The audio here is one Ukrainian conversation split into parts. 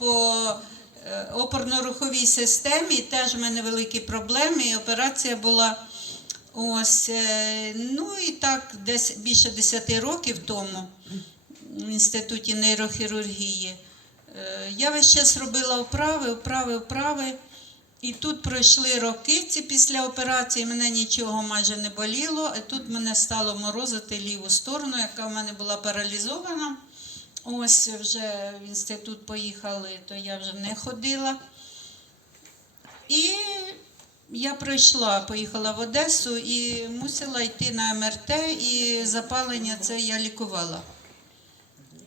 по е, опорно-руховій системі теж в мене великі проблеми, і операція була ось. е, Ну і так, десь більше 10 років тому в інституті нейрохірургії. Е, Я весь час робила вправи, вправи, вправи. І тут пройшли роки ці після операції, мене нічого майже не боліло. І тут мене стало морозити ліву сторону, яка в мене була паралізована. Ось вже в інститут поїхали, то я вже не ходила. І я пройшла, поїхала в Одесу і мусила йти на МРТ, і запалення це я лікувала.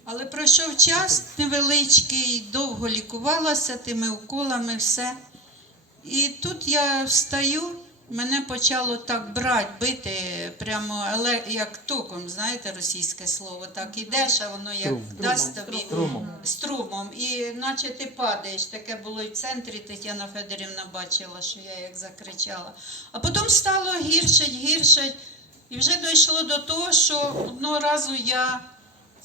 Але пройшов час невеличкий, довго лікувалася тими уколами, все. І тут я встаю, мене почало так брати, бити, прямо як током, знаєте, російське слово. Так ідеш, а воно як дасть тобі струмом. І наче ти падаєш. Таке було і в центрі. Тетяна Федорівна бачила, що я як закричала. А потім стало гірше, гірше. І вже дійшло до того, що одного разу я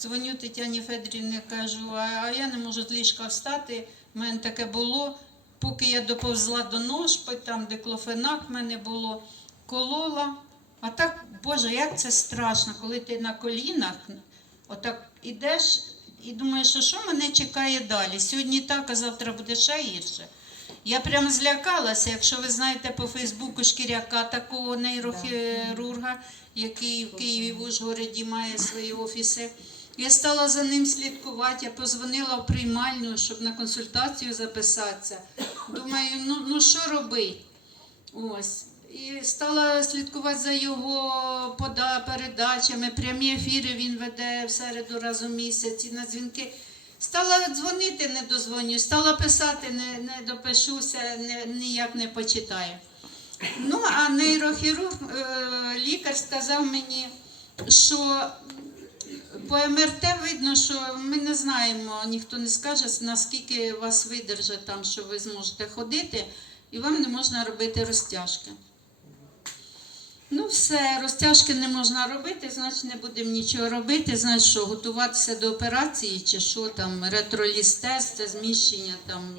дзвоню Тетяні Федорівні, кажу, а, а я не можу з ліжка встати. У мене таке було. Поки я доповзла до ножпи, там диклофенак в мене було, колола. А так, Боже, як це страшно, коли ти на колінах, отак ідеш і думаєш, що, що мене чекає далі. Сьогодні так, а завтра буде ще гірше. Я прямо злякалася, якщо ви знаєте по Фейсбуку шкіряка такого нейрохірурга, який в Києві в Ужгороді має свої офіси. Я стала за ним слідкувати, я позвонила в приймальню, щоб на консультацію записатися. Думаю, ну, ну що робити? Ось. І стала слідкувати за його пода- передачами. Прямі ефіри він веде в середу раз у місяці на дзвінки. Стала дзвонити, не дозвоню, стала писати, не, не допишуся, не, ніяк не почитаю. Ну, а нейрохірург, е, лікар сказав мені, що по МРТ видно, що ми не знаємо, ніхто не скаже, наскільки вас видержить там, що ви зможете ходити, і вам не можна робити розтяжки. Ну, все, розтяжки не можна робити, значить не будемо нічого робити. Значить, що готуватися до операції, чи що там, ретролістез, це зміщення, там,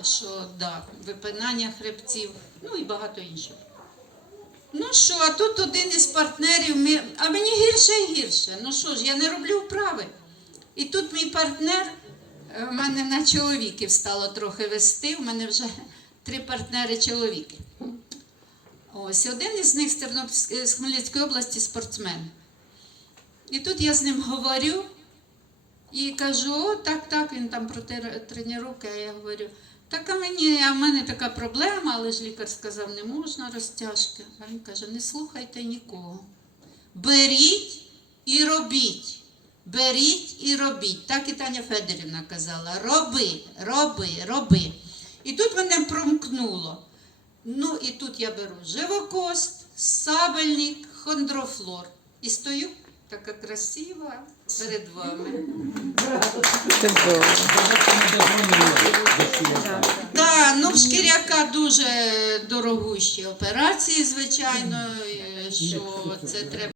е, що, да, випинання хребців, ну і багато іншого. Ну що, а тут один із партнерів, ми... а мені гірше і гірше. Ну що ж, я не роблю вправи. І тут мій партнер, е, в мене на чоловіків стало трохи вести, в мене вже три партнери чоловіки. Ось один із них з, Тернопільськ... з Хмельницької області спортсмен. І тут я з ним говорю і кажу: о, так, так, він там про тренування, а я говорю. Так, а мені, а в мене така проблема, але ж лікар сказав, не можна розтяжки. А він каже, не слухайте нікого. Беріть і робіть. Беріть і робіть. Так і Таня Федорівна казала: роби, роби, роби. І тут мене промкнуло. Ну і тут я беру живокост, сабельник, хондрофлор. І стою така красива перед вами. Так, ну в шкіряка дуже дорогущі операції, звичайно, що це треба.